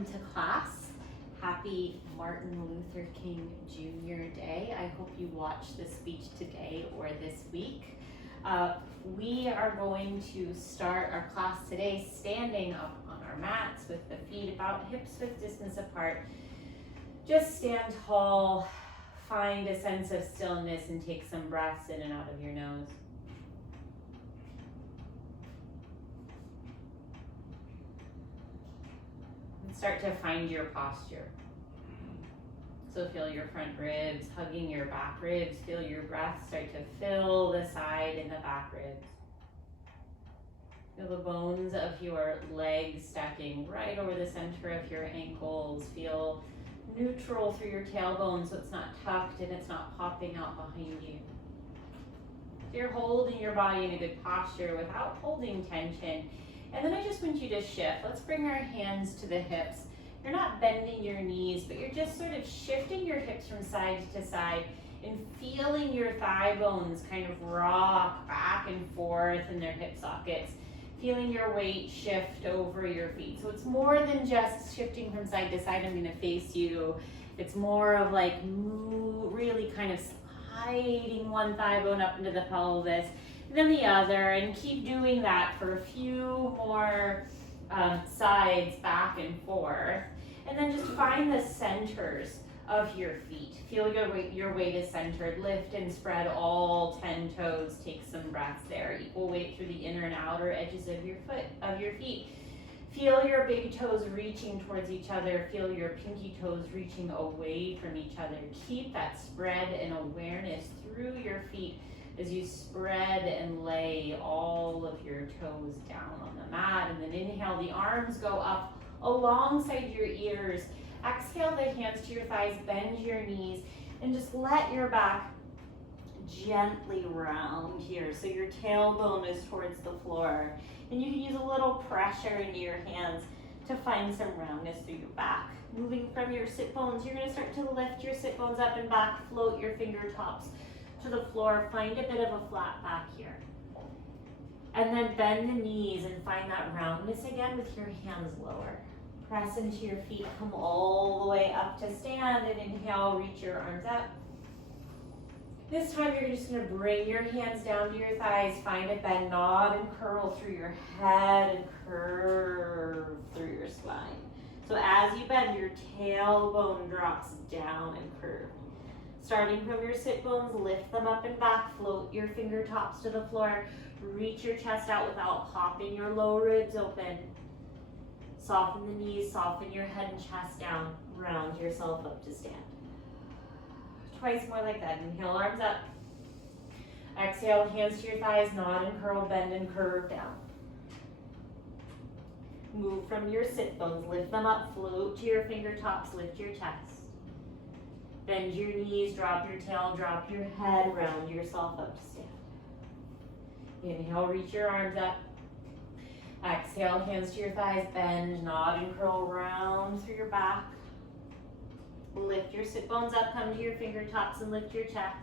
welcome to class. Happy Martin Luther King Jr. Day. I hope you watched the speech today or this week. We are going to start our class today standing up on our mats with the feet about hips width distance apart. Just stand tall, find a sense of stillness and take some breaths in and out of your nose. Start to find your posture. So feel your front ribs hugging your back ribs. Feel your breath start to fill the side and the back ribs. Feel the bones of your legs stacking right over the center of your ankles. Feel neutral through your tailbone so it's not tucked and it's not popping out behind you. So you're holding your body in a good posture without holding tension. And then I just want you to shift. Let's bring our hands to the hips. You're not bending your knees, but you're just sort of shifting your hips from side to side and feeling your thigh bones kind of rock back and forth in their hip sockets. Feeling your weight shift over your feet. So it's more than just shifting from side to side. I'm gonna face you. It's more of like really kind of sliding one thigh bone up into the pelvis, then the other, and keep doing that for a few more sides back and forth. And then just find the centers of your feet. Feel your weight is centered. Lift and spread all 10 toes. Take some breaths there. Equal weight through the inner and outer edges of your feet. Feel your big toes reaching towards each other. Feel your pinky toes reaching away from each other. Keep that spread and awareness through your feet as you spread and lay all of your toes down on the mat. And then inhale, the arms go up alongside your ears. Exhale, the hands to your thighs, bend your knees, and just let your back gently round here. So your tailbone is towards the floor. And you can use a little pressure into your hands to find some roundness through your back. Moving from your sit bones, you're gonna start to lift your sit bones up and back, float your fingertips to the floor, find a bit of a flat back here. And then bend the knees and find that roundness again with your hands lower. Press into your feet, come all the way up to stand, and inhale, reach your arms up. This time you're just gonna bring your hands down to your thighs, find a bend, nod and curl through your head and curve through your spine. So as you bend, your tailbone drops down and curve. Starting from your sit bones, lift them up and back, float your fingertips to the floor, reach your chest out without popping your low ribs open. Soften the knees, soften your head and chest down, round yourself up to stand. Twice more like that. Inhale, arms up. Exhale, hands to your thighs, nod and curl, bend and curve down. Move from your sit bones, lift them up, float to your fingertips, lift your chest. Bend your knees, drop your tail, drop your head, round yourself up to stand. Inhale, reach your arms up. Exhale, hands to your thighs, bend, nod and curl, round through your back. Lift your sit bones up, come to your fingertips and lift your chest.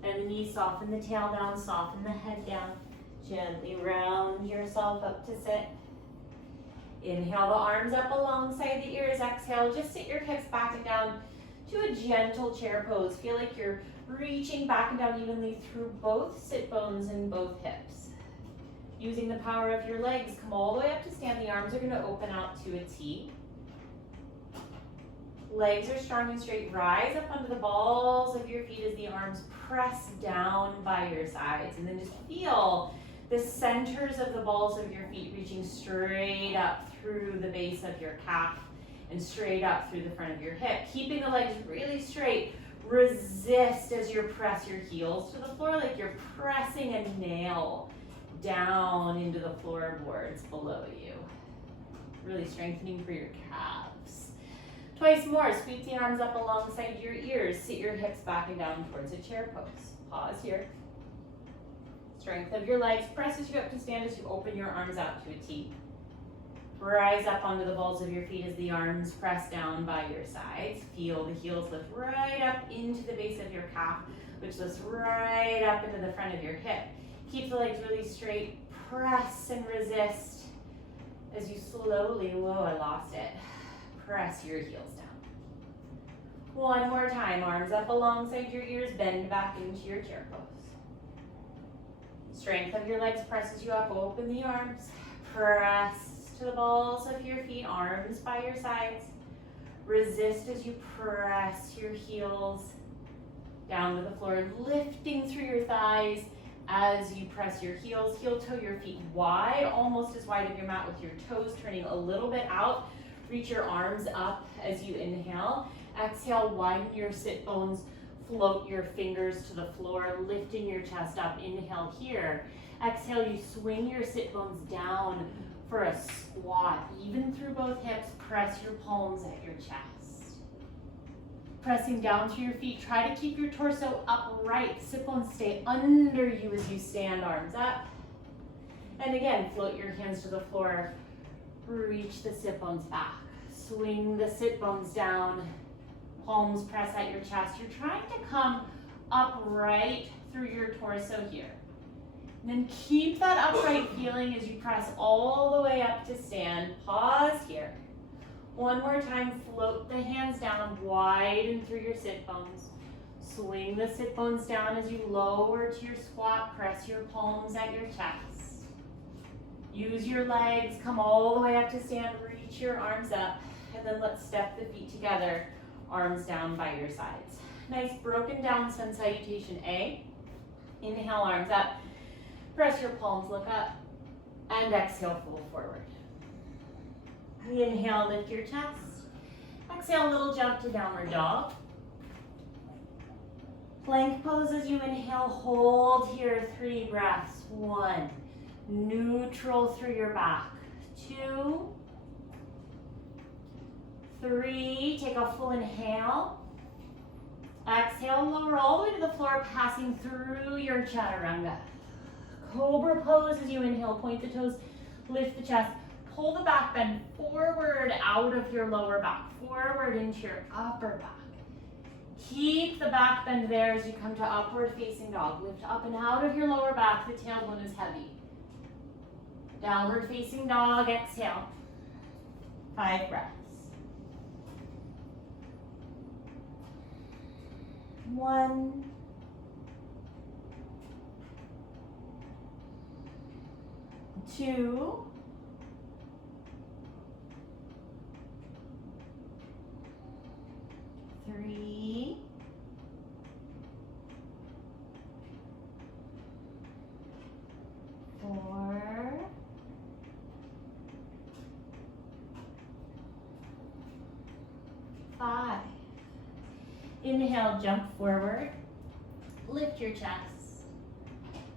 Bend the knees, soften the tail down, soften the head down. Gently round yourself up to sit. Inhale the arms up alongside the ears. Exhale, just sit your hips back and down to a gentle chair pose. Feel like you're reaching back and down evenly through both sit bones and both hips. Using the power of your legs, come all the way up to stand. The arms are gonna open out to a T. Legs are strong and straight. Rise up onto the balls of your feet as the arms press down by your sides. And then just feel the centers of the balls of your feet reaching straight up through the base of your calf and straight up through the front of your hip. Keeping the legs really straight. Resist as you press your heels to the floor like you're pressing a nail down into the floorboards below you. Really strengthening for your calves. Twice more, sweep the arms up alongside your ears. Sit your hips back and down towards a chair pose. Pause here. Strength of your legs presses you up to stand as you open your arms out to a T. Rise up onto the balls of your feet as the arms press down by your sides. Feel the heels lift right up into the base of your calf, which lifts right up into the front of your hip. Keep the legs really straight. Press and resist As you slowly, whoa, I lost it. Press your heels down. One more time, arms up alongside your ears, bend back into your chair pose. Strength of your legs presses you up, open the arms. Press to the balls of your feet, arms by your sides. Resist as you press your heels down to the floor, lifting through your thighs as you press your heels. Heel toe your feet wide, almost as wide as your mat, with your toes turning a little bit out. Reach your arms up as you inhale. Exhale, widen your sit bones, float your fingers to the floor, lifting your chest up. Inhale here. Exhale, you swing your sit bones down for a squat. Even through both hips, press your palms at your chest. Pressing down through your feet, try to keep your torso upright. Sit bones stay under you as you stand, arms up. And again, float your hands to the floor. Reach the sit bones back. Swing the sit bones down. Palms press at your chest. You're trying to come upright through your torso here. And then keep that upright feeling as you press all the way up to stand. Pause here. One more time, float the hands down, widen through your sit bones. Swing the sit bones down as you lower to your squat. Press your palms at your chest. Use your legs, come all the way up to stand. Reach your arms up, and then let's step the feet together. Arms down by your sides. Nice broken down sun salutation A. Inhale, arms up. Press your palms, look up. And exhale, fold forward. Inhale, lift your chest. Exhale, little jump to downward dog. Plank pose as you inhale, hold here, 3 breaths. 1, neutral through your back. 2, 3, take a full inhale. Exhale, lower all the way to the floor, passing through your chaturanga. Cobra pose as you inhale, point the toes, lift the chest, pull the back bend forward out of your lower back, forward into your upper back. Keep the back bend there as you come to upward facing dog. Lift up and out of your lower back, the tailbone is heavy. Downward facing dog, exhale. 5 breaths. 1, 2, 3, 4, 5. Inhale, jump forward. Lift your chest.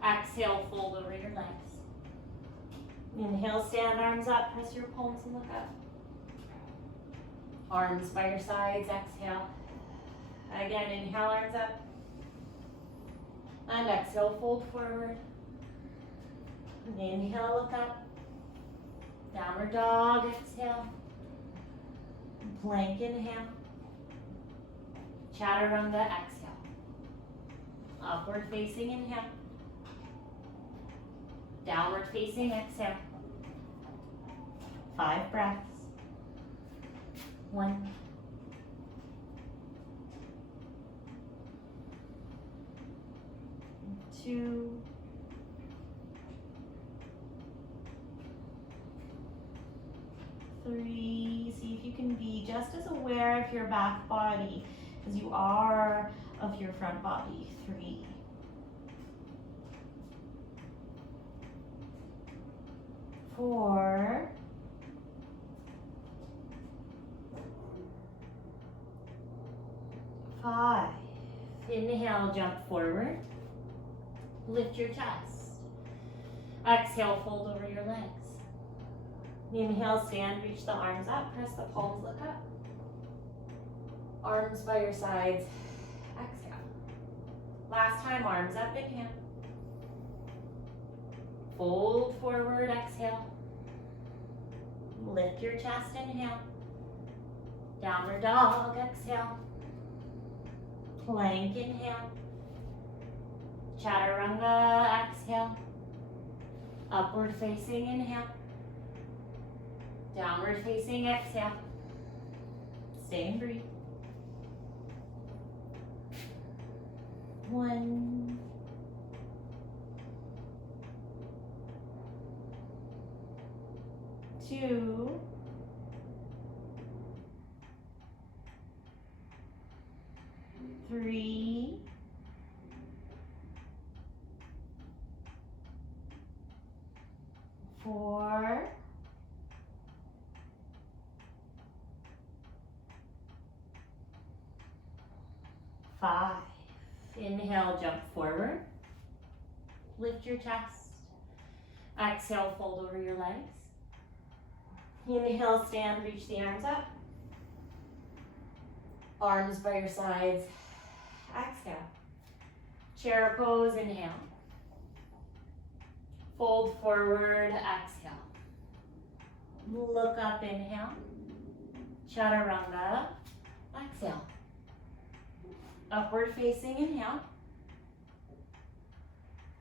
Exhale, fold over your legs. Inhale, stand, arms up, press your palms and look up. Arms by your sides, exhale. Again, inhale, arms up. And exhale, fold forward. Inhale, look up. Downward dog, exhale. Plank, inhale. Chaturanga, exhale. Upward facing, inhale. Downward facing, exhale. 5 breaths. 1, 2, 3. See if you can be just as aware of your back body as you are of your front body. 3, 4, 5. Inhale, jump forward. Lift your chest. Exhale, fold over your legs. Inhale, stand, reach the arms up, press the palms, look up. Arms by your sides. Exhale. Last time, arms up, inhale. Fold forward, exhale. Lift your chest, inhale. Downward dog, exhale. Plank, inhale. Chaturanga, exhale. Upward facing, inhale. Downward facing exhale. Stay and breathe. 1, 2, 3, 4, 5. Inhale, jump forward. Lift your chest. Exhale, fold over your legs. Inhale, stand, reach the arms up. Arms by your sides. Exhale. Chair pose, inhale. Fold forward, exhale. Look up, inhale. Chaturanga, exhale. Upward facing, inhale.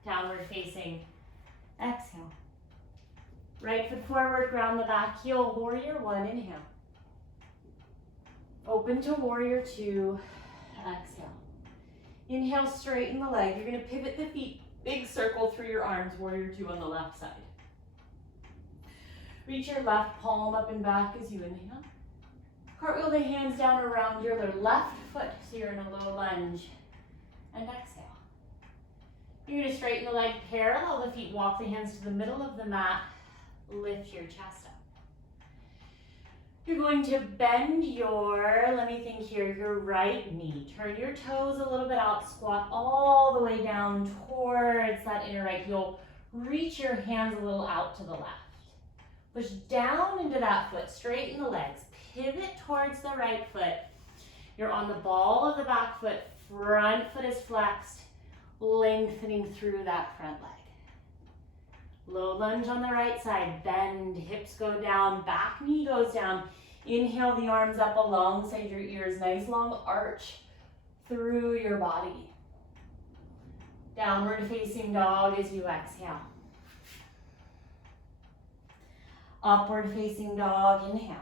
Downward facing, exhale. Right foot forward, ground the back heel, warrior 1, inhale. Open to warrior 2, exhale. Inhale, straighten the leg. You're gonna pivot the feet, big circle through your arms, warrior 2 on the left side. Reach your left palm up and back as you inhale. Cartwheel the hands down around your left foot, so you're in a low lunge, and exhale. You're gonna straighten the leg, parallel the feet, walk the hands to the middle of the mat, lift your chest up. You're going to bend your, let me think here, your right knee. Turn your toes a little bit out, squat all the way down towards that inner right heel. Reach your hands a little out to the left. Push down into that foot, straighten the legs, pivot towards the right foot. You're on the ball of the back foot, front foot is flexed, lengthening through that front leg. Low lunge on the right side, bend, hips go down, back knee goes down. Inhale the arms up alongside your ears, nice long arch through your body. Downward facing dog as you exhale. Upward facing dog, inhale.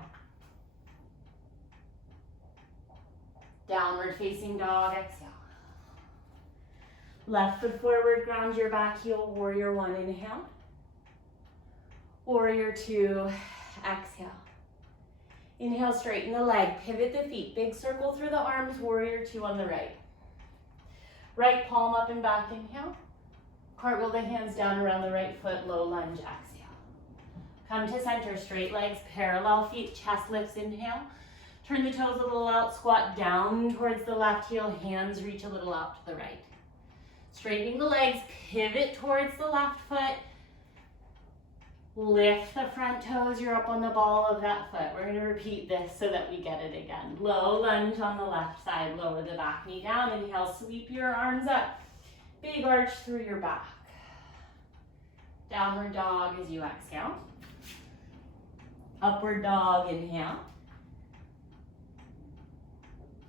Downward facing dog, exhale. Left foot forward, ground your back heel, warrior 1, inhale. Warrior 2, exhale. Inhale, straighten the leg, pivot the feet, big circle through the arms, warrior 2 on the right. Right palm up and back, inhale. Cartwheel the hands down around the right foot, low lunge, exhale. Come to center, straight legs, parallel feet, chest lifts, inhale. Turn the toes a little out, squat down towards the left heel, hands reach a little out to the right. Straightening the legs, pivot towards the left foot. Lift the front toes, you're up on the ball of that foot. We're gonna repeat this so that we get it again. Low lunge on the left side, lower the back knee down. Inhale, sweep your arms up. Big arch through your back. Downward dog as you exhale. Upward dog, inhale.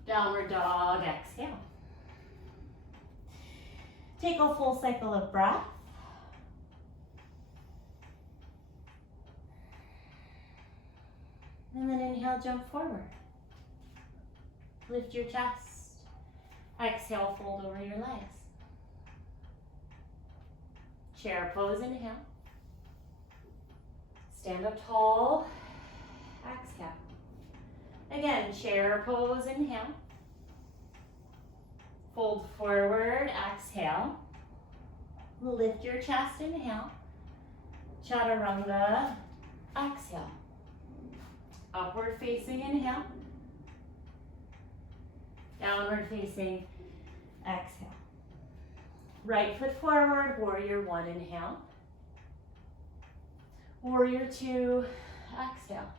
Downward dog, exhale. Take a full cycle of breath. And then inhale, jump forward. Lift your chest. Exhale, fold over your legs. Chair pose, inhale. Stand up tall. Exhale. Again, chair pose, inhale. Fold forward, exhale. Lift your chest, inhale. Chaturanga, exhale. Upward facing, inhale. Downward facing, exhale. Right foot forward, warrior 1, inhale. Warrior 2, exhale.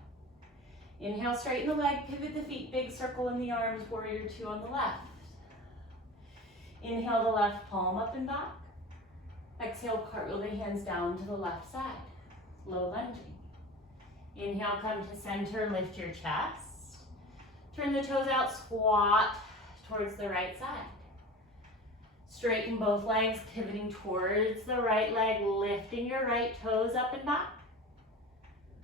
Inhale, straighten the leg, pivot the feet, big circle in the arms, warrior 2 on the left. Inhale the left palm up and back. Exhale, cartwheel the hands down to the left side, low lunging. Inhale, come to center, lift your chest. Turn the toes out, squat towards the right side. Straighten both legs, pivoting towards the right leg, lifting your right toes up and back.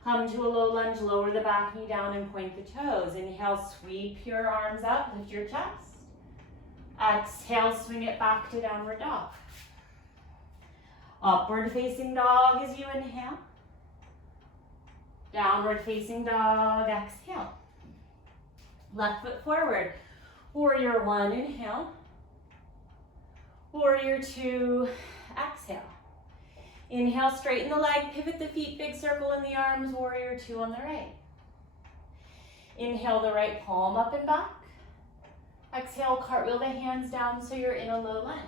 Come to a low lunge, lower the back knee down and point the toes. Inhale, sweep your arms up, lift your chest. Exhale, swing it back to downward dog. Upward facing dog as you inhale. Downward facing dog, exhale. Left foot forward. Warrior one, inhale. Warrior two, exhale. Inhale, straighten the leg, pivot the feet, big circle in the arms, warrior two on the right. Inhale the right palm up and back. Exhale, cartwheel the hands down so you're in a low lunge.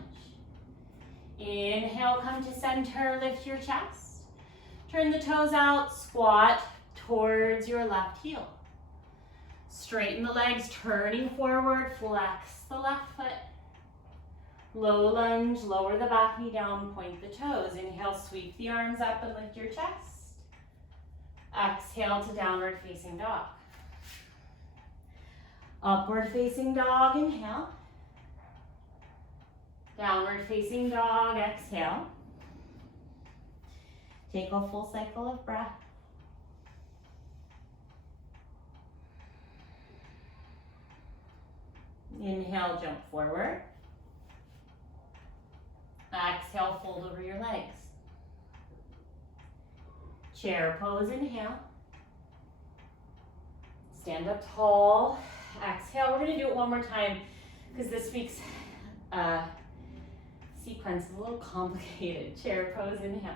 Inhale, come to center, lift your chest. Turn the toes out, squat towards your left heel. Straighten the legs, turning forward, flex the left foot. Low lunge, lower the back knee down, point the toes. Inhale, sweep the arms up and lift your chest. Exhale to downward facing dog. Upward facing dog, inhale. Downward facing dog, exhale. Take a full cycle of breath. Inhale, jump forward. Exhale, fold over your legs. Chair pose, inhale. Stand up tall. Exhale, we're gonna do it one more time because this week's sequence is a little complicated. Chair pose, inhale.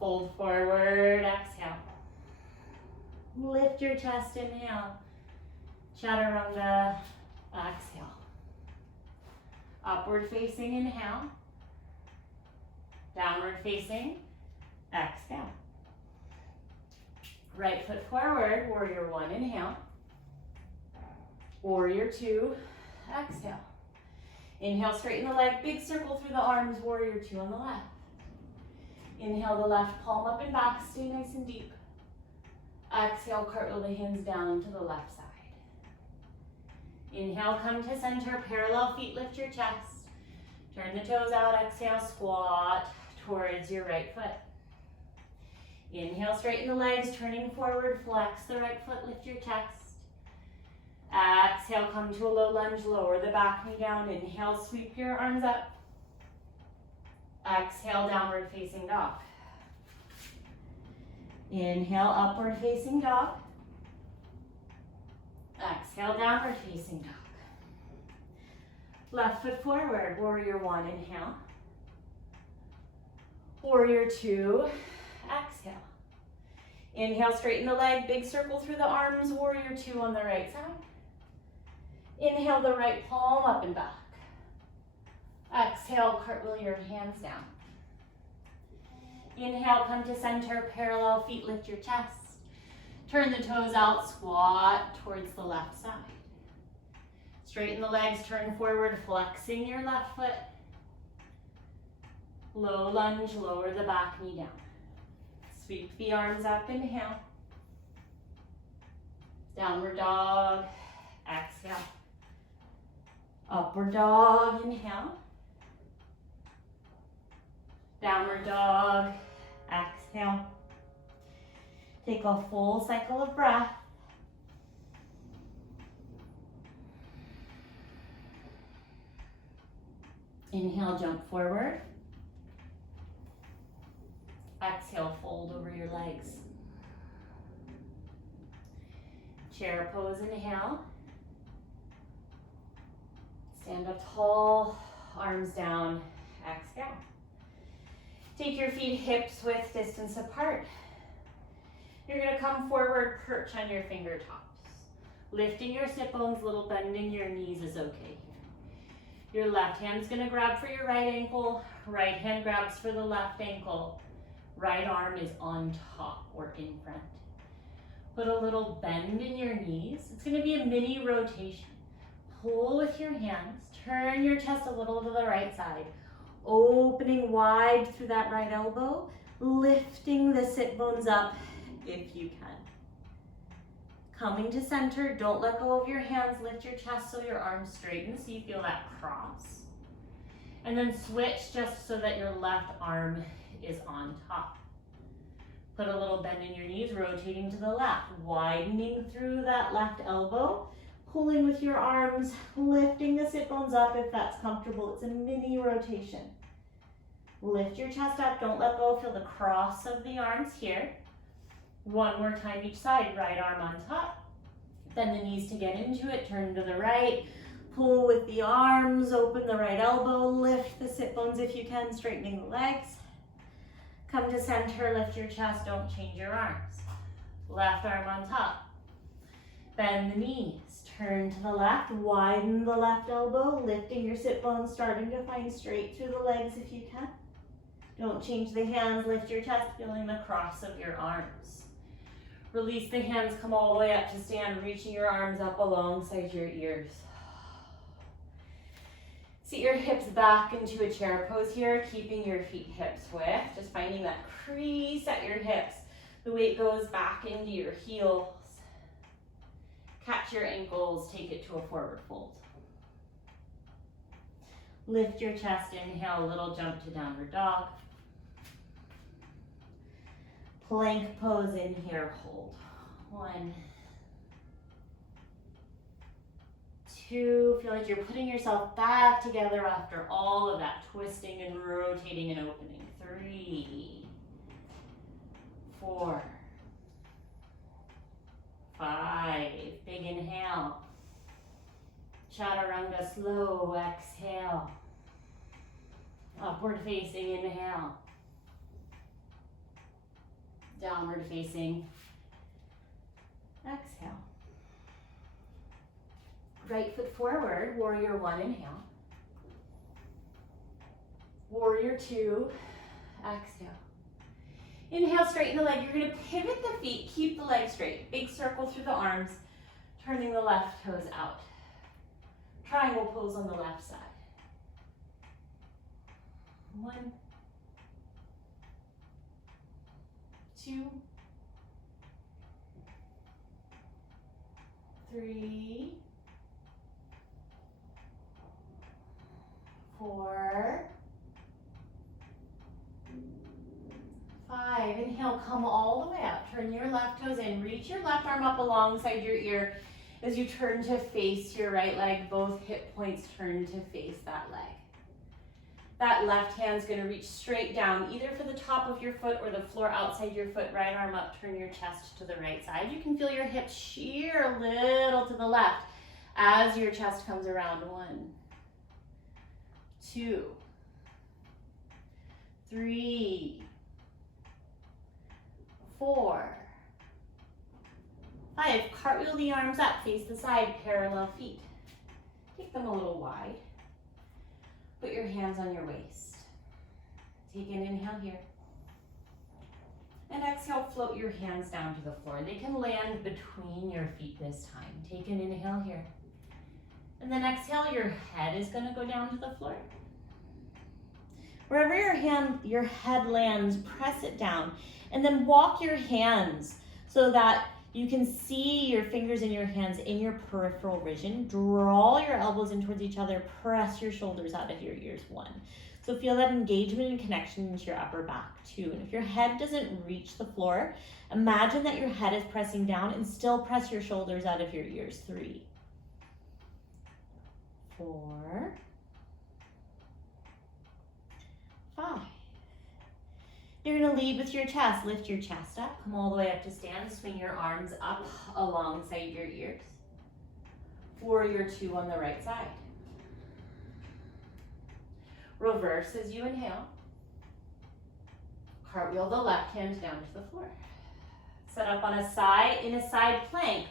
Fold forward, exhale. Lift your chest, inhale. Chaturanga, exhale. Upward facing, inhale. Downward facing, exhale. Right foot forward, warrior one, inhale. Warrior two, exhale. Inhale, straighten the leg, big circle through the arms, warrior two on the left. Inhale the left palm up and back, stay nice and deep. Exhale, cartwheel the hands down to the left side. Inhale, come to center, parallel feet, lift your chest. Turn the toes out, exhale, squat towards your right foot. Inhale, straighten the legs, turning forward, flex the right foot, lift your chest. Exhale, come to a low lunge, lower the back knee down. Inhale, sweep your arms up. Exhale, downward facing dog. Inhale, upward facing dog. Exhale, downward facing dog. Left foot forward, warrior one, inhale. Warrior two, exhale. Inhale, straighten the leg, big circle through the arms, warrior two on the right side. Inhale the right palm up and back. Exhale, cartwheel your hands down. Inhale, come to center, parallel feet, lift your chest. Turn the toes out, squat towards the left side. Straighten the legs, turn forward, flexing your left foot. Low lunge, lower the back knee down. Sweep the arms up, inhale. Downward dog, exhale. Upward dog, inhale. Downward dog, exhale. Take a full cycle of breath. Inhale, jump forward. Exhale, fold over your legs. Chair pose, inhale. Stand up tall, arms down, exhale. Take your feet hips width distance apart. You're gonna come forward, perch on your finger tops. Lifting your sit bones, little bend in your knees is okay here. Your left hand's gonna grab for your right ankle, right hand grabs for the left ankle. Right arm is on top or in front. Put a little bend in your knees. It's gonna be a mini rotation. Pull with your hands, turn your chest a little to the right side. Opening wide through that right elbow, lifting the sit bones up if you can. Coming to center, don't let go of your hands, lift your chest so your arms straighten so you feel that cross. And then switch just so that your left arm is on top. Put a little bend in your knees, rotating to the left, widening through that left elbow, pulling with your arms, lifting the sit bones up if that's comfortable. It's a mini rotation. Lift your chest up, don't let go, feel the cross of the arms here. One more time each side, right arm on top. Bend the knees to get into it, turn to the right, pull with the arms, open the right elbow, lift the sit bones if you can, straightening the legs. Come to center, lift your chest, don't change your arms. Left arm on top. Bend the knees, turn to the left, widen the left elbow, lifting your sit bones, starting to find straight through the legs if you can. Don't change the hands, lift your chest, feeling the cross of your arms. Release the hands, come all the way up to stand, reaching your arms up alongside your ears. Seat your hips back into a chair pose here, keeping your feet hips width, just finding that crease at your hips. The weight goes back into your heels. Catch your ankles, take it to a forward fold. Lift your chest, inhale, little jump to downward dog. Plank pose in here, hold. 1, 2, feel like you're putting yourself back together after all of that twisting and rotating and opening. 3, 4, 5, big inhale. Chaturanga, slow exhale. Upward facing inhale. Downward facing exhale. Right foot forward, warrior 1, inhale. Warrior 2, exhale. Inhale, straighten the leg. You're going to pivot the feet, keep the leg straight. Big circle through the arms, turning the left toes out. Triangle pose on the left side. 1, 2, 3, 4, 5. Inhale, come all the way up. Turn your left toes in. Reach your left arm up alongside your ear as you turn to face your right leg. Both hip points turn to face that leg. That left hand's going to reach straight down, either for the top of your foot or the floor outside your foot. Right arm up, turn your chest to the right side. You can feel your hips shear a little to the left as your chest comes around. 1, 2, 3, 4, 5. Cartwheel the arms up, face the side, parallel feet. Take them a little wide. Put your hands on your waist. Take an inhale here. And exhale, float your hands down to the floor. They can land between your feet this time. Take an inhale here. And then exhale, your head is going to go down to the floor. Wherever your head lands, press it down. And then walk your hands so that you can see your fingers and your hands in your peripheral vision. Draw your elbows in towards each other. Press your shoulders out of your ears. 1. So feel that engagement and connection into your upper back. 2. And if your head doesn't reach the floor, imagine that your head is pressing down and still press your shoulders out of your ears. 3, 4, 5. You're going to lead with your chest. Lift your chest up. Come all the way up to stand. Swing your arms up alongside your ears. Warrior 2 on the right side. Reverse as you inhale. Cartwheel the left hand down to the floor. Set up on a side plank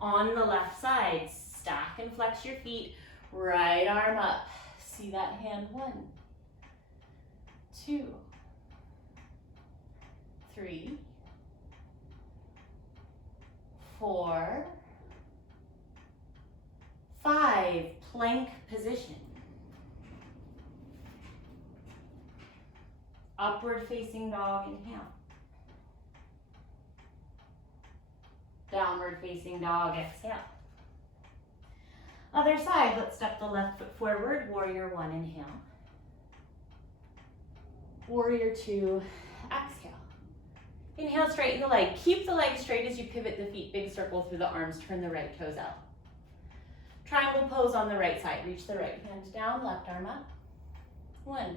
on the left side. Stack and flex your feet. Right arm up. See that hand. 1, 2, 3, 4, 5. Plank position. Upward facing dog, inhale. Downward facing dog, exhale. Other side, let's step the left foot forward. Warrior 1, inhale. Warrior 2, exhale. Inhale, straighten the leg. Keep the leg straight as you pivot the feet. Big circle through the arms. Turn the right toes out. Triangle pose on the right side. Reach the right hand down, left arm up. 1,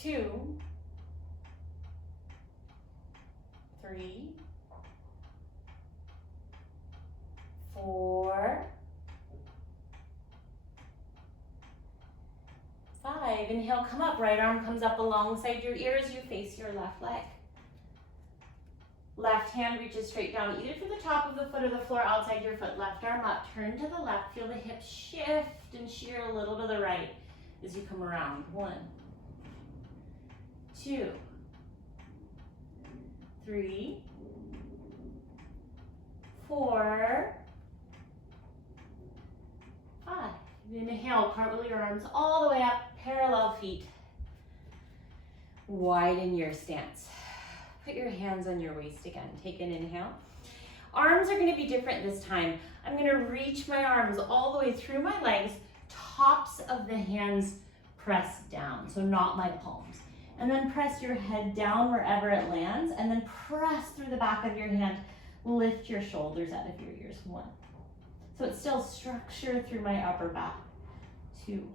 2, 3, 4, 5. Inhale, come up. Right arm comes up alongside your ear as you face your left leg. Left hand reaches straight down, either to the top of the foot or the floor outside your foot. Left arm up. Turn to the left. Feel the hips shift and shear a little to the right as you come around. 1, 2, 3, 4, 5. Inhale, cartwheel your arms all the way up, parallel feet. Widen your stance. Put your hands on your waist again. Take an inhale. Arms are going to be different this time. I'm going to reach my arms all the way through my legs, tops of the hands press down, so not my palms. And then press your head down wherever it lands, and then press through the back of your hand. Lift your shoulders out of your ears. 1. So it's still structure through my upper back. 2,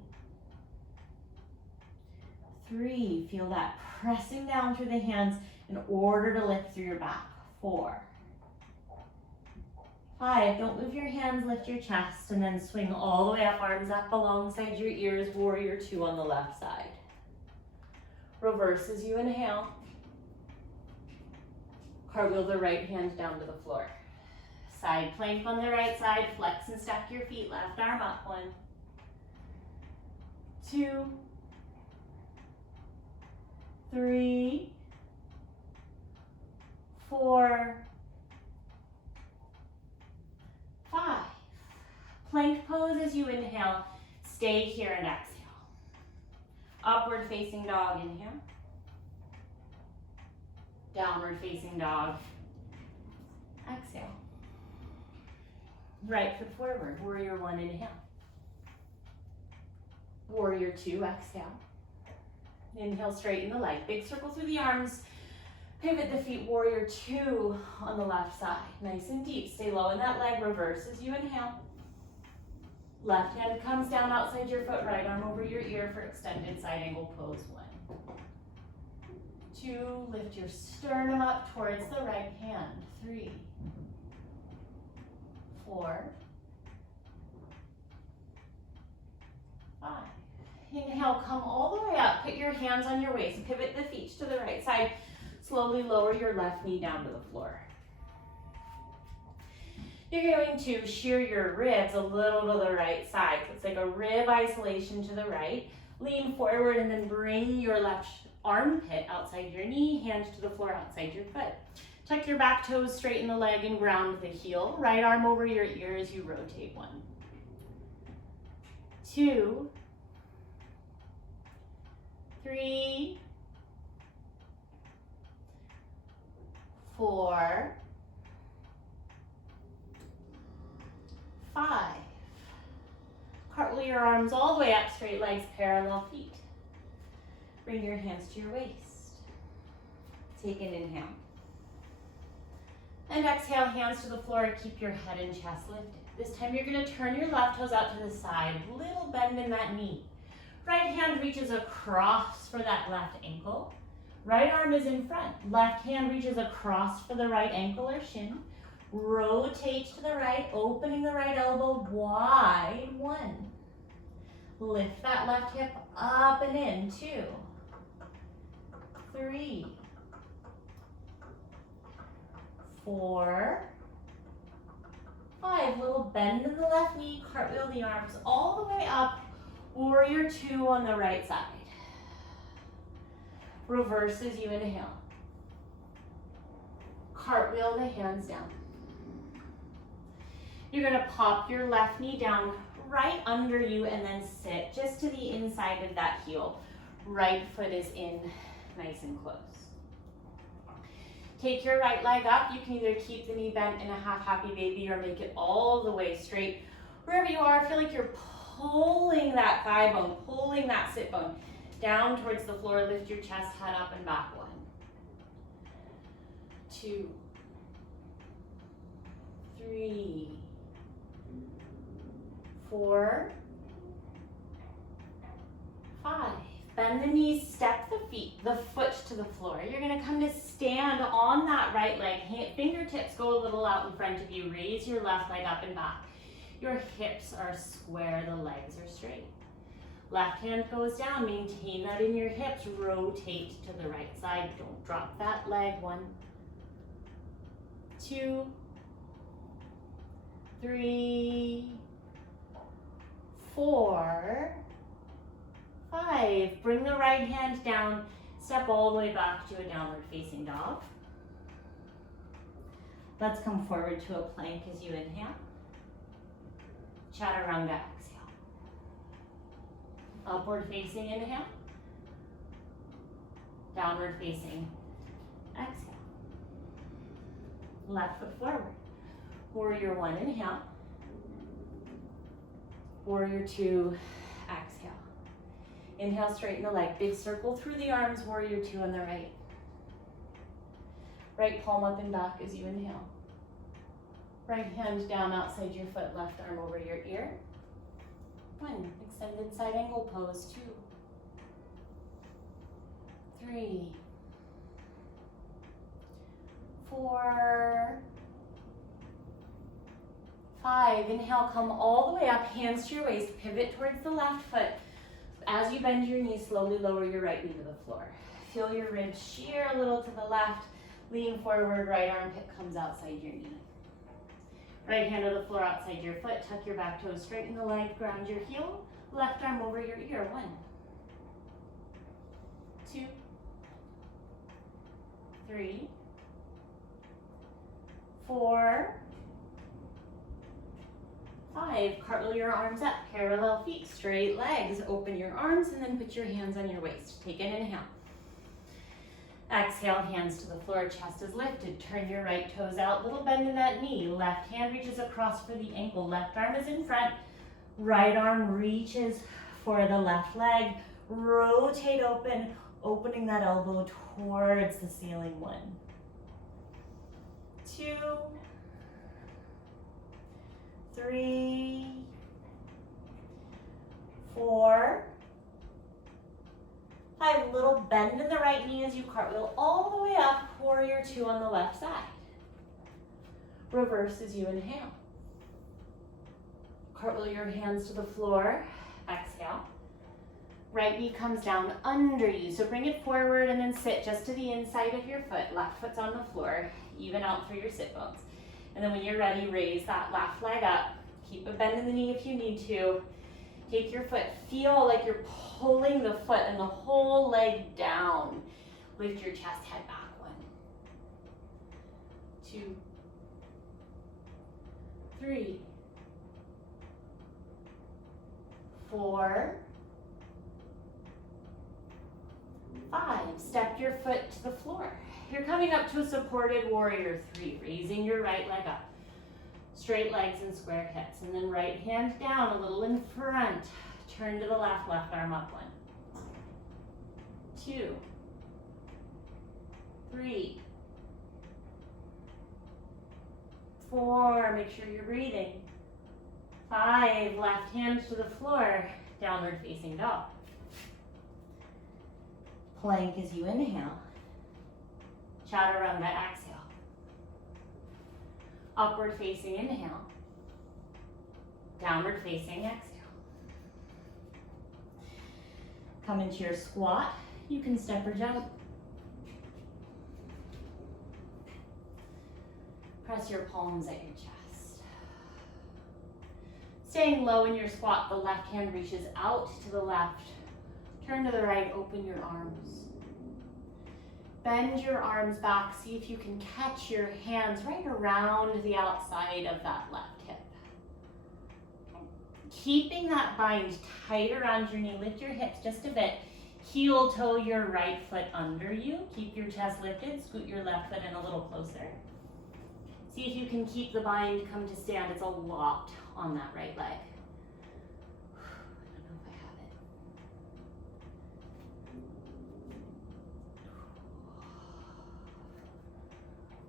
3. Feel that pressing down through the hands in order to lift through your back. 4, 5. Don't move your hands, lift your chest, and then swing all the way up, arms up alongside your ears. Warrior 2 on the left side. Reverse as you inhale. Cartwheel the right hand down to the floor. Side plank on the right side. Flex and stack your feet. Left arm up. 1, 2, 3, 4, 5. Plank pose as you inhale. Stay here and exhale. Upward facing dog. Inhale. Downward facing dog. Exhale. Right foot forward. Warrior 1, inhale. Warrior 2, exhale. Inhale, straighten the leg. Big circle through the arms. Pivot the feet. Warrior 2 on the left side. Nice and deep. Stay low in that leg. Reverse as you inhale. Left hand comes down outside your foot. Right arm over your ear for extended side angle pose. 1, 2. Lift your sternum up towards the right hand. 3, 4, 5. Inhale, come all the way up. Put your hands on your waist. Pivot the feet to the right side. Slowly lower your left knee down to the floor. You're going to shear your ribs a little to the right side. So it's like a rib isolation to the right. Lean forward and then bring your left armpit outside your knee, hands to the floor outside your foot. Tuck your back toes, straighten the leg and ground the heel. Right arm over your ear as you rotate. 1, 2, 3, 4, 5. Cartwheel your arms all the way up, straight legs, parallel feet. Bring your hands to your waist. Take an inhale. And exhale, hands to the floor. Keep your head and chest lifted. This time you're going to turn your left toes out to the side. Little bend in that knee. Right hand reaches across for that left ankle. Right arm is in front. Left hand reaches across for the right ankle or shin. Rotate to the right, opening the right elbow wide. 1. Lift that left hip up and in. 2, 3, 4, 5. Little bend in the left knee. Cartwheel the arms all the way up. Warrior 2 on the right side. Reverse as you inhale. Cartwheel the hands down. You're going to pop your left knee down right under you and then sit just to the inside of that heel. Right foot is in nice and close. Take your right leg up. You can either keep the knee bent in a half happy baby or make it all the way straight. Wherever you are, feel like you're pulling that thigh bone, pulling that sit bone. Down towards the floor, lift your chest, head up and back. 1, 2, 3, 4, 5. Bend the knees, step the foot to the floor. You're gonna come to stand on that right leg. Fingertips go a little out in front of you. Raise your left leg up and back. Your hips are square, the legs are straight. Left hand goes down, maintain that in your hips. Rotate to the right side, don't drop that leg. 1, 2, 3, 4, 5. Bring the right hand down, step all the way back to a downward facing dog. Let's come forward to a plank as you inhale. Chaturanga, exhale. Upward facing inhale. Downward facing exhale. Left foot forward. Warrior 1, inhale. Warrior 2, exhale. Inhale, straighten the leg. Big circle through the arms, warrior 2 on the right. Right palm up and back as you inhale. Right hand down outside your foot, left arm over your ear. 1, extended side angle pose. 2, 3, 4, 5. Inhale, come all the way up, hands to your waist, pivot towards the left foot. As you bend your knees, slowly lower your right knee to the floor. Feel your ribs shear a little to the left. Lean forward, right armpit comes outside your knee. Right hand to the floor outside your foot. Tuck your back toes, straighten the leg, ground your heel. Left arm over your ear. 1, 2, 3, 4, 5. Cartwheel your arms up, parallel feet, straight legs. Open your arms and then put your hands on your waist. Take an inhale. Exhale, hands to the floor, chest is lifted. Turn your right toes out, little bend in that knee. Left hand reaches across for the ankle. Left arm is in front. Right arm reaches for the left leg. Rotate open, opening that elbow towards the ceiling. 1, 2, 3, 4, 5. Little bend in the right knee as you cartwheel all the way up. Warrior 2 on the left side. Reverse as you inhale. Cartwheel your hands to the floor. Exhale. Right knee comes down under you. So bring it forward and then sit just to the inside of your foot. Left foot's on the floor. Even out through your sit bones. And then when you're ready, raise that left leg up. Keep a bend in the knee if you need to. Take your foot, feel like you're pulling the foot and the whole leg down. Lift your chest, head back. 1, 2, 3, 4, 5. Step your foot to the floor. You're coming up to a supported warrior 3, raising your right leg up. Straight legs and square hips. And then right hand down a little in front. Turn to the left, left arm up. 1, 2, 3, 4. Make sure you're breathing. 5. Left hand to the floor. Downward facing dog. Plank as you inhale. Chaturanga, exhale. Upward facing inhale. Downward facing exhale. Come into your squat. You can step or jump. Press your palms at your chest. Staying low in your squat, the left hand reaches out to the left. Turn to the right, open your arms. Bend your arms back. See if you can catch your hands right around the outside of that left hip. Keeping that bind tight around your knee. Lift your hips just a bit. Heel toe your right foot under you. Keep your chest lifted. Scoot your left foot in a little closer. See if you can keep the bind, come to stand. It's a lot on that right leg. I don't know if I have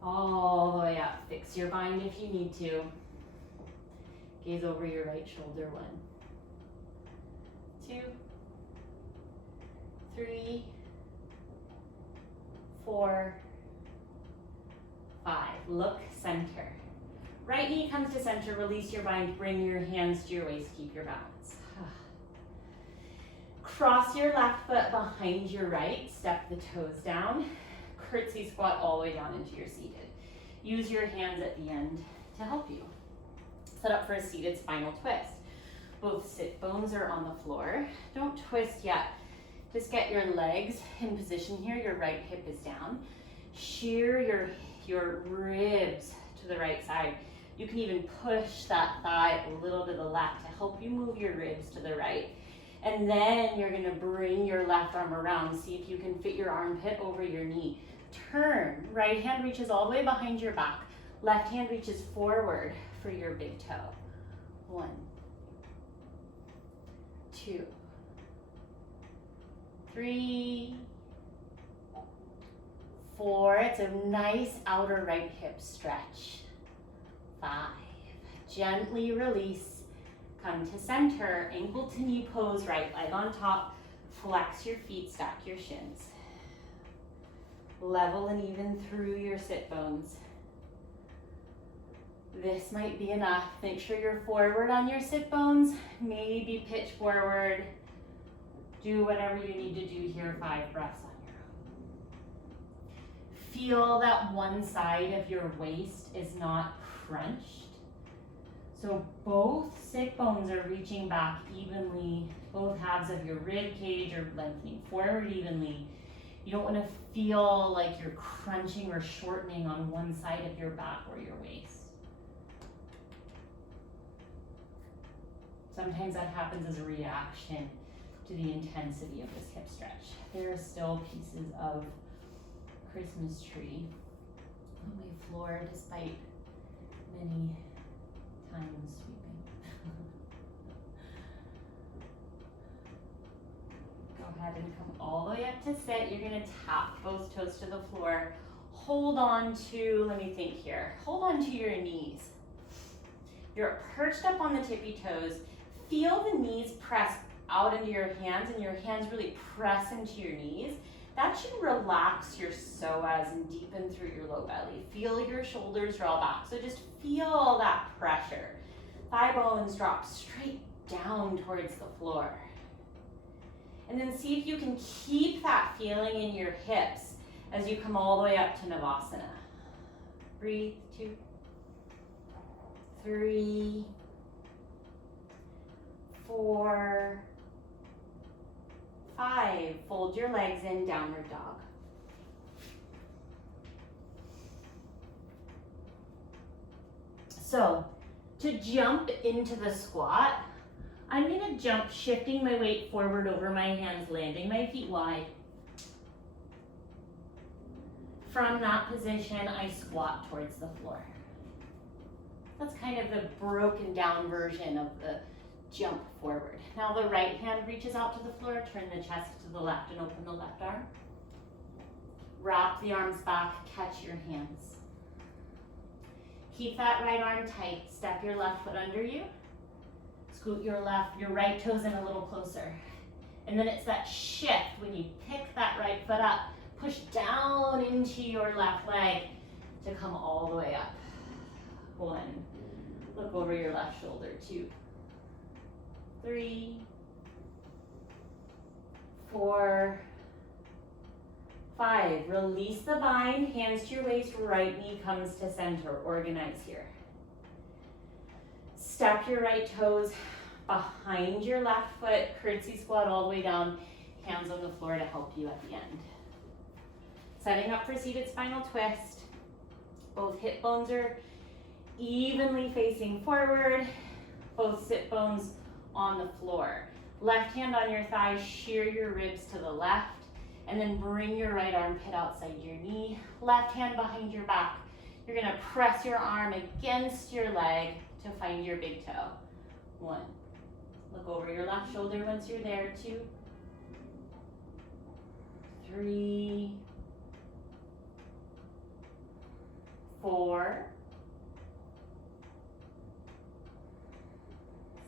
all the way up. Fix your bind if you need to. Gaze over your right shoulder. 1, 2, 3, 4, 5. Look center. Right knee comes to center, release your bind, bring your hands to your waist, keep your balance. Cross your left foot behind your right, step the toes down, curtsy squat all the way down into your seated. Use your hands at the end to help you. Set up for a seated spinal twist. Both sit bones are on the floor. Don't twist yet. Just get your legs in position here. Your right hip is down. Shear your ribs to the right side. You can even push that thigh a little to the left to help you move your ribs to the right. And then you're gonna bring your left arm around. See if you can fit your armpit over your knee. Turn. Right hand reaches all the way behind your back. Left hand reaches forward for your big toe. 1, 2, 3, 4. It's a nice outer right hip stretch. 5. Gently release. Come to center. Ankle to knee pose. Right leg on top. Flex your feet. Stack your shins. Level and even through your sit bones. This might be enough. Make sure you're forward on your sit bones. Maybe pitch forward. Do whatever you need to do here. 5 breaths on your own. Feel that one side of your waist is not crunched. So both sit bones are reaching back evenly. Both halves of your rib cage are lengthening forward evenly. You don't want to feel like you're crunching or shortening on one side of your back or your waist. Sometimes that happens as a reaction to the intensity of this hip stretch. There are still pieces of Christmas tree on my floor despite many times sweeping. Go ahead and come all the way up to sit. You're gonna tap both toes to the floor. Hold on to, let me think here. Hold on to your knees. You're perched up on the tippy toes. Feel the knees press out into your hands and your hands really press into your knees. That should relax your psoas and deepen through your low belly. Feel your shoulders draw back. So just feel that pressure. Thigh bones drop straight down towards the floor. And then see if you can keep that feeling in your hips as you come all the way up to Shavasana. Breathe. 2, 3, 4, 5. Fold your legs in, downward dog. So, to jump into the squat, I'm going to jump, shifting my weight forward over my hands, landing my feet wide. From that position, I squat towards the floor. That's kind of the broken down version of the jump forward. Now the right hand reaches out to the floor, turn the chest to the left and open the left arm. Wrap the arms back, catch your hands. Keep that right arm tight. Step your left foot under you. Scoot your right toes in a little closer. And then it's that shift when you pick that right foot up, push down into your left leg to come all the way up. 1, look over your left shoulder. 2, 3, 4, 5. Release the bind, hands to your waist, right knee comes to center. Organize here. Step your right toes behind your left foot, curtsy squat all the way down, hands on the floor to help you at the end. Setting up for seated spinal twist. Both hip bones are evenly facing forward, both sit bones on the floor. Left hand on your thigh, shear your ribs to the left, and then bring your right armpit outside your knee. Left hand behind your back. You're gonna press your arm against your leg to find your big toe. 1. Look over your left shoulder once you're there. 2, 3, 4,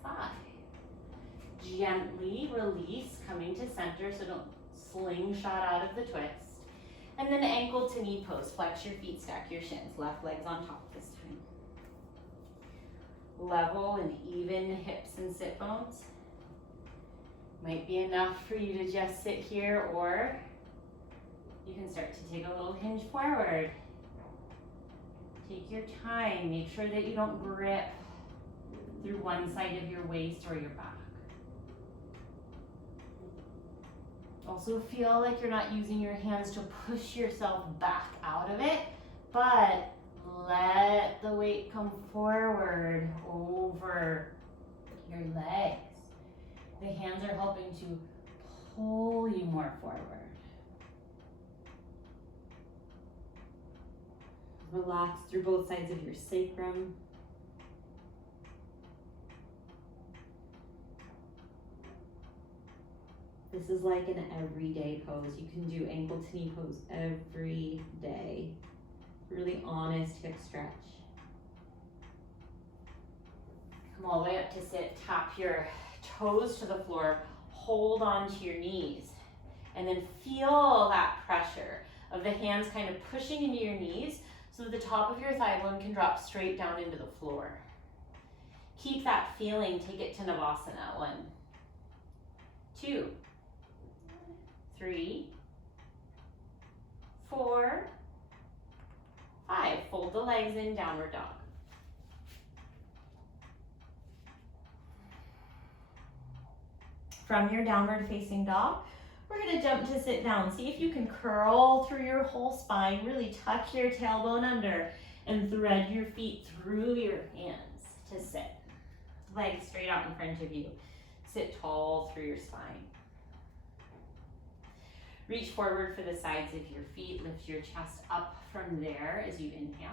5. Gently release, coming to center, so don't slingshot out of the twist. And then ankle to knee pose. Flex your feet, stack your shins. Left leg's on top this time. Level and even hips and sit bones. Might be enough for you to just sit here, or you can start to take a little hinge forward. Take your time. Make sure that you don't grip through one side of your waist or your back. Also feel like you're not using your hands to push yourself back out of it, but let the weight come forward over your legs. The hands are helping to pull you more forward. Relax through both sides of your sacrum. This is like an everyday pose. You can do ankle to knee pose every day. Really honest hip stretch. Come all the way up to sit. Tap your toes to the floor. Hold on to your knees. And then feel that pressure of the hands kind of pushing into your knees so that the top of your thigh bone can drop straight down into the floor. Keep that feeling. Take it to Shavasana. 1, 2, 3, 4, 5. Fold the legs in, downward dog. From your downward facing dog, we're going to jump to sit down. See if you can curl through your whole spine, really tuck your tailbone under, and thread your feet through your hands to sit. Legs straight out in front of you. Sit tall through your spine. Reach forward for the sides of your feet. Lift your chest up from there as you inhale.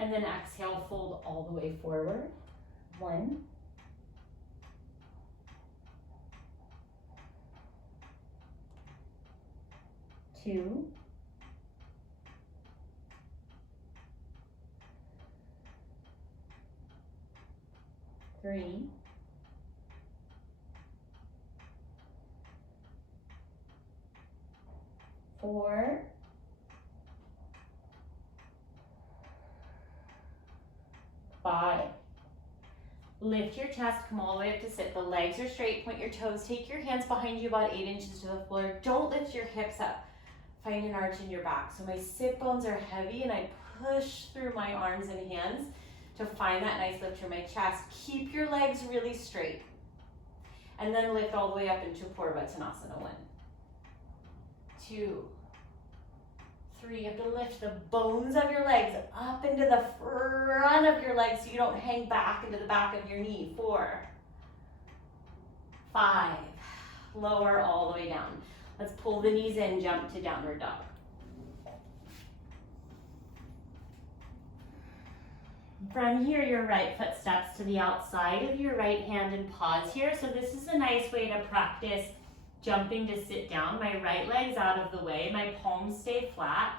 And then exhale, fold all the way forward. 1, 2, 3, 4, 5. Lift your chest, come all the way up to sit. The legs are straight, point your toes. Take your hands behind you about 8 inches to the floor. Don't lift your hips up. Find an arch in your back. So my sit bones are heavy and I push through my arms and hands to find that nice lift through my chest. Keep your legs really straight. And then lift all the way up into Purvottanasana. 1, 2, 3. You have to lift the bones of your legs up into the front of your legs so you don't hang back into the back of your knee. 4, 5. Lower all the way down. Let's pull the knees in, jump to downward dog. From here, your right foot steps to the outside of your right hand and pause here. So this is a nice way to practice jumping to sit down. My right leg's out of the way, my palms stay flat.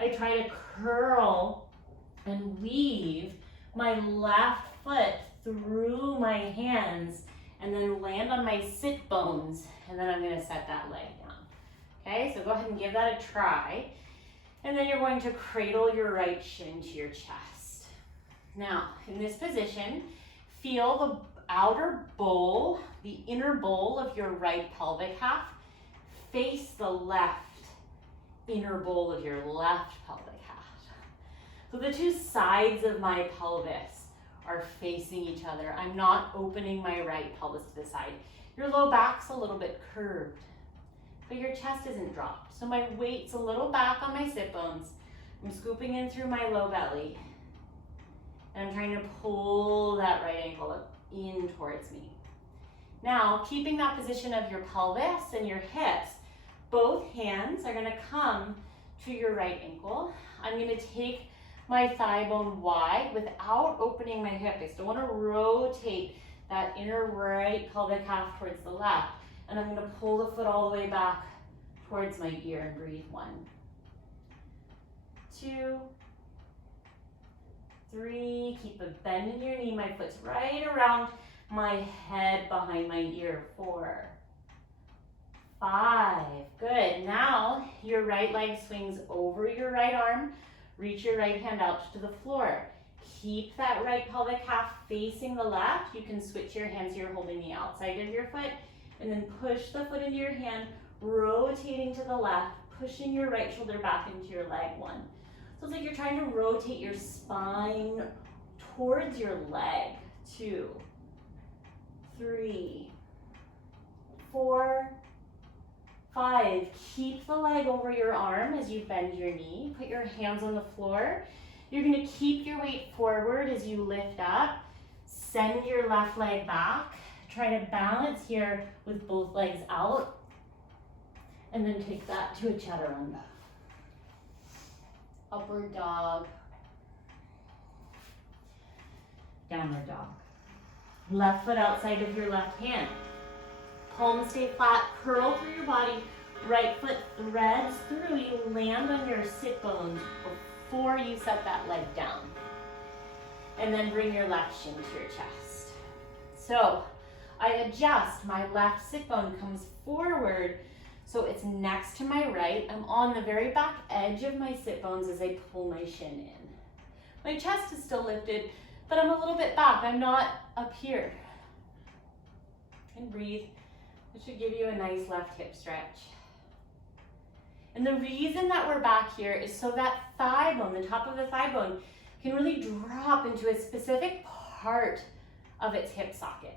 I try to curl and weave my left foot through my hands and then land on my sit bones, and then I'm gonna set that leg down. Okay, so go ahead and give that a try. And then you're going to cradle your right shin to your chest. Now, in this position, feel the outer bowl, the inner bowl of your right pelvic half face the left inner bowl of your left pelvic half. So the two sides of my pelvis are facing each other. I'm not opening my right pelvis to the side. Your low back's a little bit curved, but your chest isn't dropped. So my weight's a little back on my sit bones. I'm scooping in through my low belly. And I'm trying to pull that right ankle up in towards me. Now, keeping that position of your pelvis and your hips, both hands are gonna come to your right ankle. I'm gonna take my thigh bone wide without opening my hip. I still wanna rotate that inner right pelvic half towards the left. And I'm gonna pull the foot all the way back towards my ear and breathe. 1, 2, 3, keep a bend in your knee. My foot's right around my head behind my ear. 4, 5, good. Now your right leg swings over your right arm. Reach your right hand out to the floor. Keep that right pelvic half facing the left. You can switch your hands. You're holding the outside of your foot, and then push the foot into your hand, rotating to the left, pushing your right shoulder back into your leg. 1. So it's like you're trying to rotate your spine towards your leg. 2, 3, 4, 5. Keep the leg over your arm as you bend your knee. Put your hands on the floor. You're going to keep your weight forward as you lift up. Send your left leg back. Try to balance here with both legs out. And then take that to a chaturanga. Upward dog. Downward dog. Left foot outside of your left hand. Palms stay flat, curl through your body. Right foot threads through. You land on your sit bones before you set that leg down. And then bring your left shin to your chest. So I adjust. My left sit bone comes forward, so it's next to my right. I'm on the very back edge of my sit bones as I pull my shin in. My chest is still lifted, but I'm a little bit back. I'm not up here. And breathe. It should give you a nice left hip stretch. And the reason that we're back here is so that thigh bone, the top of the thigh bone, can really drop into a specific part of its hip socket.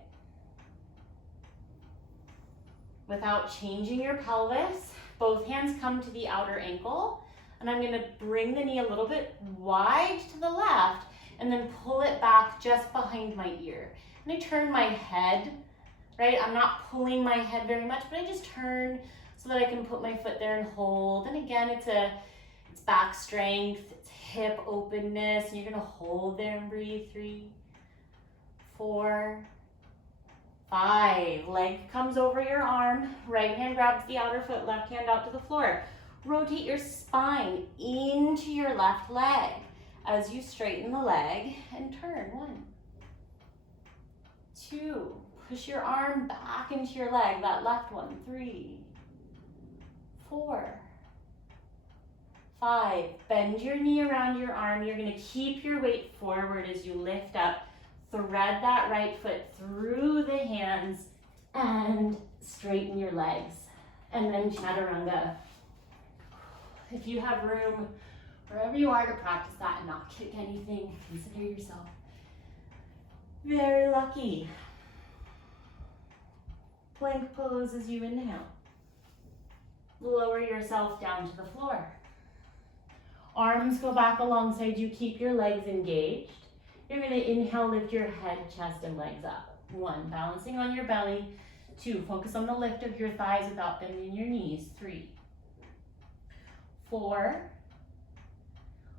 Without changing your pelvis, both hands come to the outer ankle, and I'm gonna bring the knee a little bit wide to the left and then pull it back just behind my ear. And I turn my head, right? I'm not pulling my head very much, but I just turn so that I can put my foot there and hold. And again, it's back strength, it's hip openness, and you're gonna hold there and breathe. 3, 4, 5. Leg comes over your arm, right hand grabs the outer foot, left hand out to the floor. Rotate your spine into your left leg as you straighten the leg and turn. 1, 2, push your arm back into your leg, that left one. 3, 4, 5. Bend your knee around your arm. You're gonna keep your weight forward as you lift up. Thread that right foot through the hands and straighten your legs. And then chaturanga. If you have room wherever you are to practice that and not kick anything, consider yourself very lucky. Plank pose as you inhale. Lower yourself down to the floor. Arms go back alongside you. Keep your legs engaged. You're going to inhale, lift your head, chest, and legs up. 1, balancing on your belly. 2, focus on the lift of your thighs without bending your knees. 3, 4,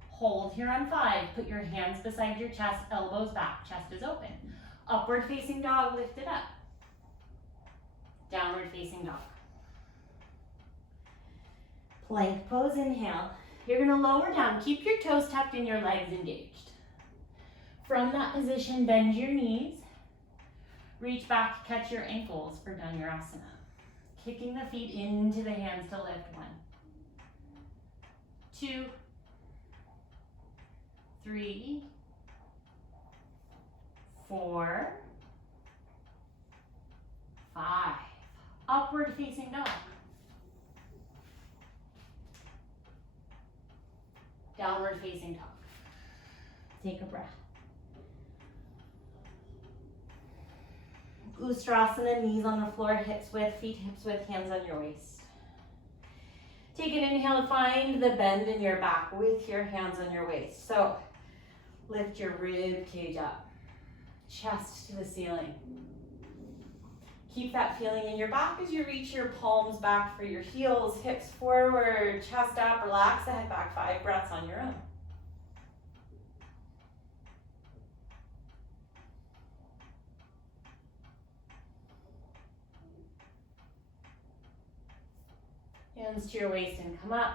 hold here on 5. Put your hands beside your chest, elbows back, chest is open. Upward facing dog, lift it up. Downward facing dog. Plank pose, inhale. You're gonna lower down, keep your toes tucked and your legs engaged. From that position, bend your knees. Reach back, catch your ankles for Dhanurasana. Kicking the feet into the hands to lift. 1, 2, 3, 4, 5. Upward facing dog. Downward facing dog. Take a breath. Ustrasana, knees on the floor, hips width, feet hips width, hands on your waist. Take an inhale to find the bend in your back with your hands on your waist. So lift your rib cage up, chest to the ceiling. Keep that feeling in your back as you reach your palms back for your heels, hips forward, chest up, relax the head back. 5 breaths on your own. Hands to your waist and come up.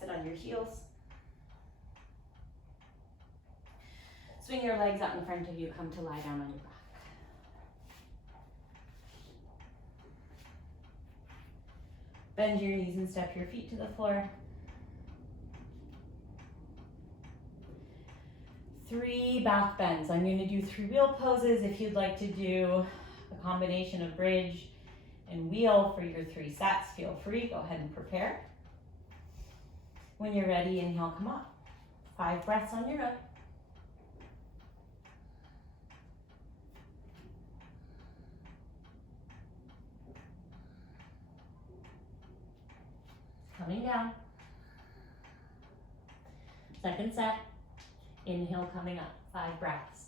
Sit on your heels. Swing your legs out in front of you, come to lie down on your back. Bend your knees and step your feet to the floor. 3 back bends. I'm going to do 3 wheel poses. If you'd like to do a combination of bridge and wheel for your 3 sets, feel free. Go ahead and prepare. When you're ready, inhale, come up. 5 breaths on your own. Coming down. Second set. Inhale, coming up. 5 breaths.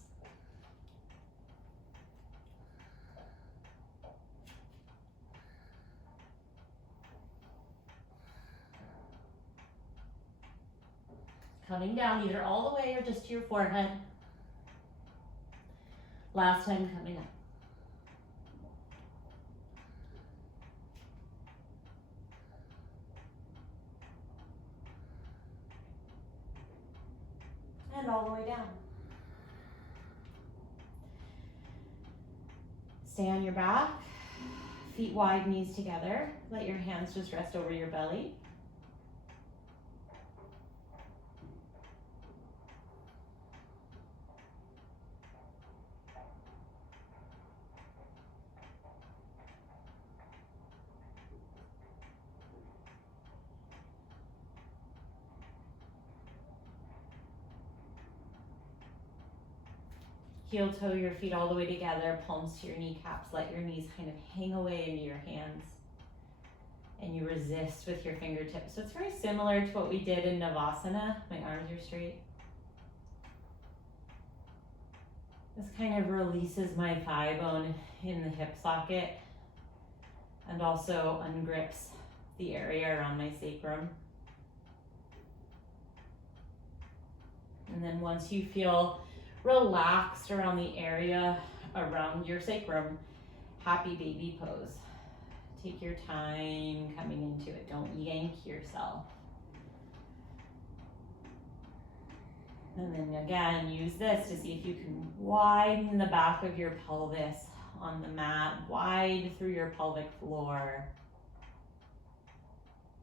Coming down, either all the way or just to your forehead. Last time, coming up. And all the way down. Stay on your back, feet wide, knees together. Let your hands just rest over your belly. Heel toe your feet all the way together, palms to your kneecaps. Let your knees kind of hang away into your hands. And you resist with your fingertips. So it's very similar to what we did in Shavasana. My arms are straight. This kind of releases my thigh bone in the hip socket and also ungrips the area around my sacrum. And then once you feel relaxed around the area around your sacrum, happy baby pose. Take your time coming into it. Don't yank yourself. And then again, use this to see if you can widen the back of your pelvis on the mat, wide through your pelvic floor,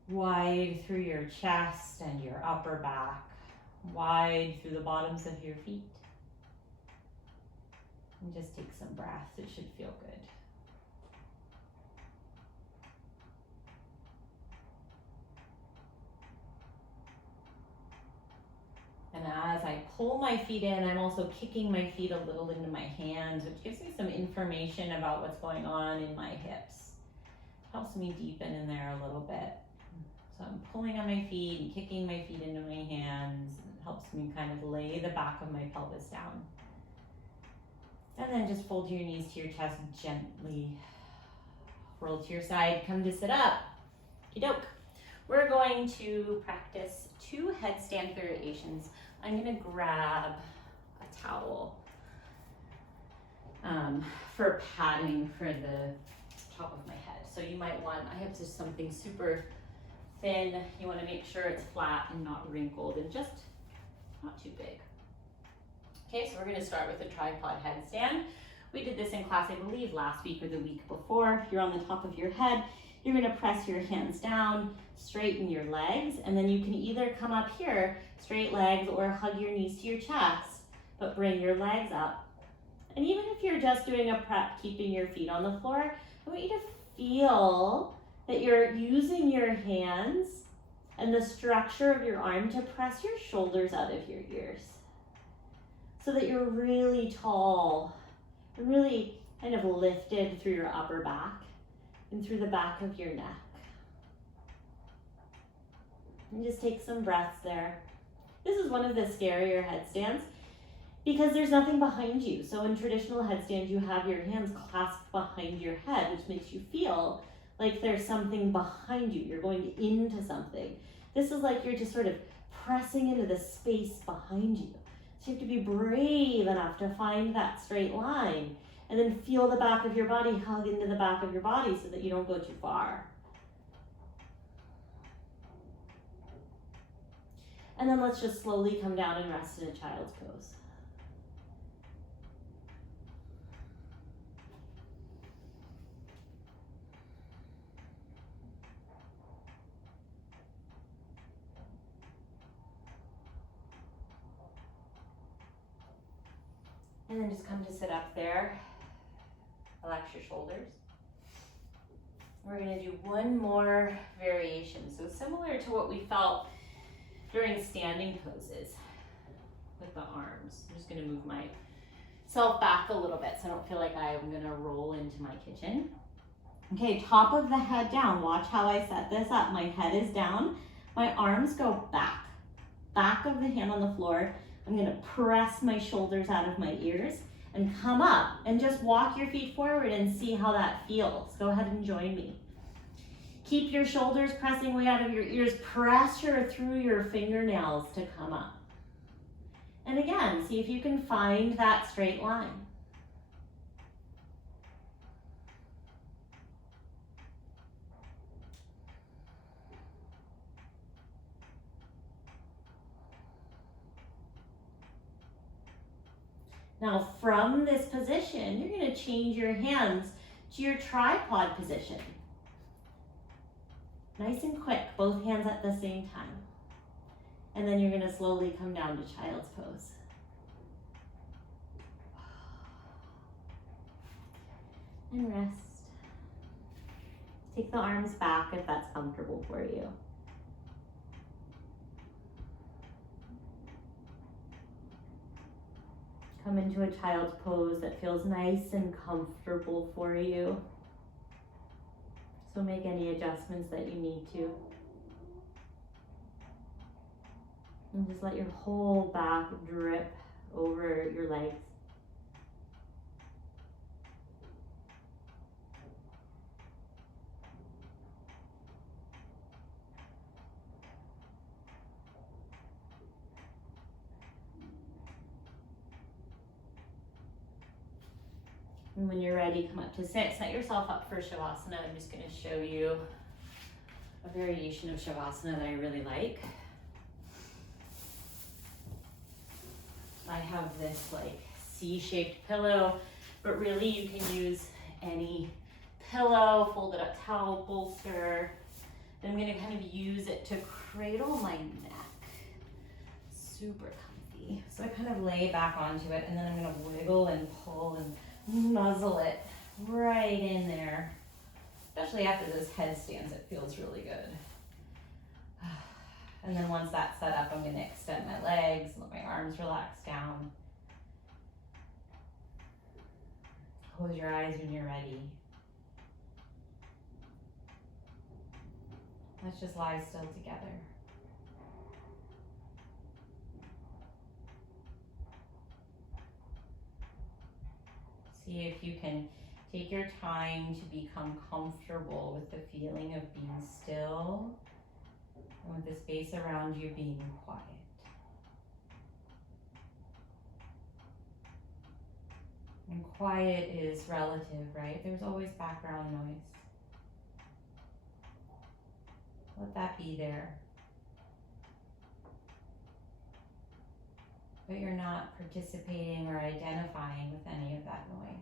wide through your chest and your upper back, wide through the bottoms of your feet. And just take some breaths. It should feel good. And as I pull my feet in, I'm also kicking my feet a little into my hands, which gives me some information about what's going on in my hips. Helps me deepen in there a little bit. So I'm pulling on my feet and kicking my feet into my hands. It helps me kind of lay the back of my pelvis down. And then just fold your knees to your chest gently. Roll to your side, come to sit up. Okey-doke. We're going to practice 2 headstand variations. I'm gonna grab a towel for padding for the top of my head. So you might want, I have just something super thin. You wanna make sure it's flat and not wrinkled and just not too big. Okay, so we're gonna start with a tripod headstand. We did this in class, I believe, last week or the week before. You're on the top of your head. You're gonna press your hands down, straighten your legs, and then you can either come up here, straight legs, or hug your knees to your chest, but bring your legs up. And even if you're just doing a prep, keeping your feet on the floor, I want you to feel that you're using your hands and the structure of your arm to press your shoulders out of your ears, so that you're really tall and really kind of lifted through your upper back and through the back of your neck. And just take some breaths there. This is one of the scarier headstands because there's nothing behind you. So in traditional headstands, you have your hands clasped behind your head, which makes you feel like there's something behind you. You're going into something. This is like you're just sort of pressing into the space behind you. So you have to be brave enough to find that straight line and then feel the back of your body hug into the back of your body so that you don't go too far. And then let's just slowly come down and rest in a child's pose. And then just come to sit up there. Relax your shoulders. We're gonna do one more variation. So similar to what we felt during standing poses with the arms. I'm just gonna move myself back a little bit so I don't feel like I'm gonna roll into my kitchen. Okay, top of the head down. Watch how I set this up. My head is down. My arms go back. Back of the hand on the floor. I'm gonna press my shoulders out of my ears and come up and just walk your feet forward and see how that feels. Go ahead and join me. Keep your shoulders pressing way out of your ears. Pressure through your fingernails to come up. And again, see if you can find that straight line. Now from this position, you're going to change your hands to your tripod position. Nice and quick, both hands at the same time. And then you're going to slowly come down to child's pose. And rest. Take the arms back if that's comfortable for you. Come into a child's pose that feels nice and comfortable for you. So make any adjustments that you need to. And just let your whole back drip over your legs. And when you're ready, come up to sit. Set yourself up for Shavasana. I'm just going to show you a variation of Shavasana that I really like. I have this like C-shaped pillow, but really you can use any pillow, folded up towel, bolster. And I'm going to kind of use it to cradle my neck. Super comfy. So I kind of lay back onto it, and then I'm going to wiggle and pull and muzzle it right in there. Especially after those headstands, it feels really good. And then once that's set up, I'm going to extend my legs, let my arms relax down. Close your eyes when you're ready. Let's just lie still together. See if you can take your time to become comfortable with the feeling of being still and with the space around you being quiet. And quiet is relative, right? There's always background noise. Let that be there. But you're not participating or identifying with any of that noise.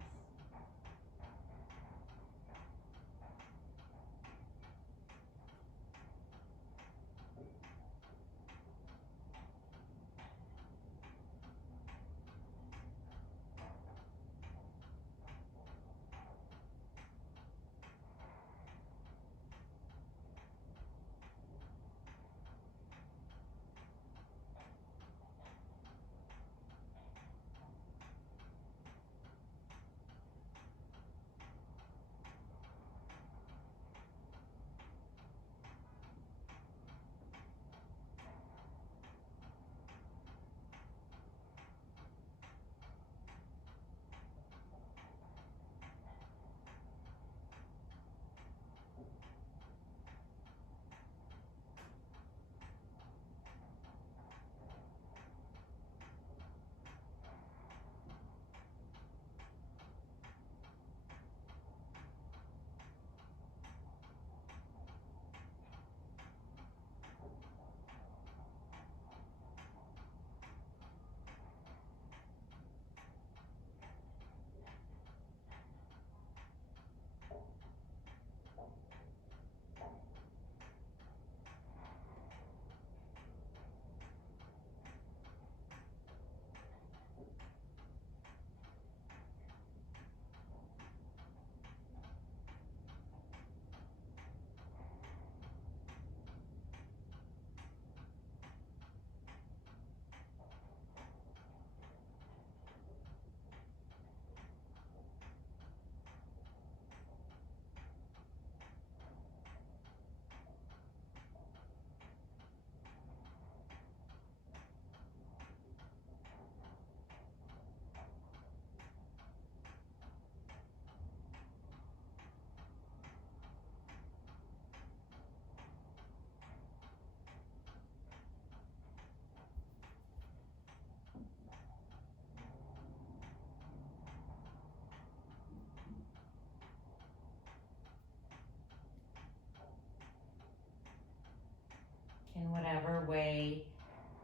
in whatever way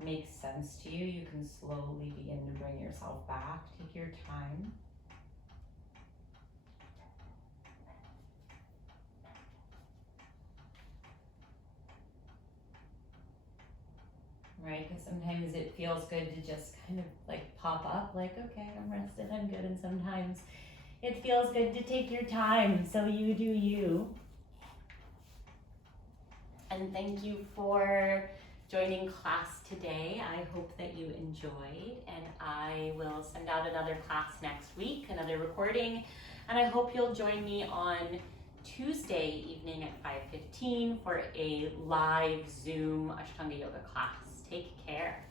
makes sense to you. You can slowly begin to bring yourself back. Take your time. Right, because sometimes it feels good to just kind of like pop up, like, okay, I'm rested, I'm good. And sometimes it feels good to take your time, so you do you. And thank you for joining class today. I hope that you enjoyed, and I will send out another class next week, another recording, and I hope you'll join me on Tuesday evening at 5:15 for a live Zoom Ashtanga yoga class. Take care.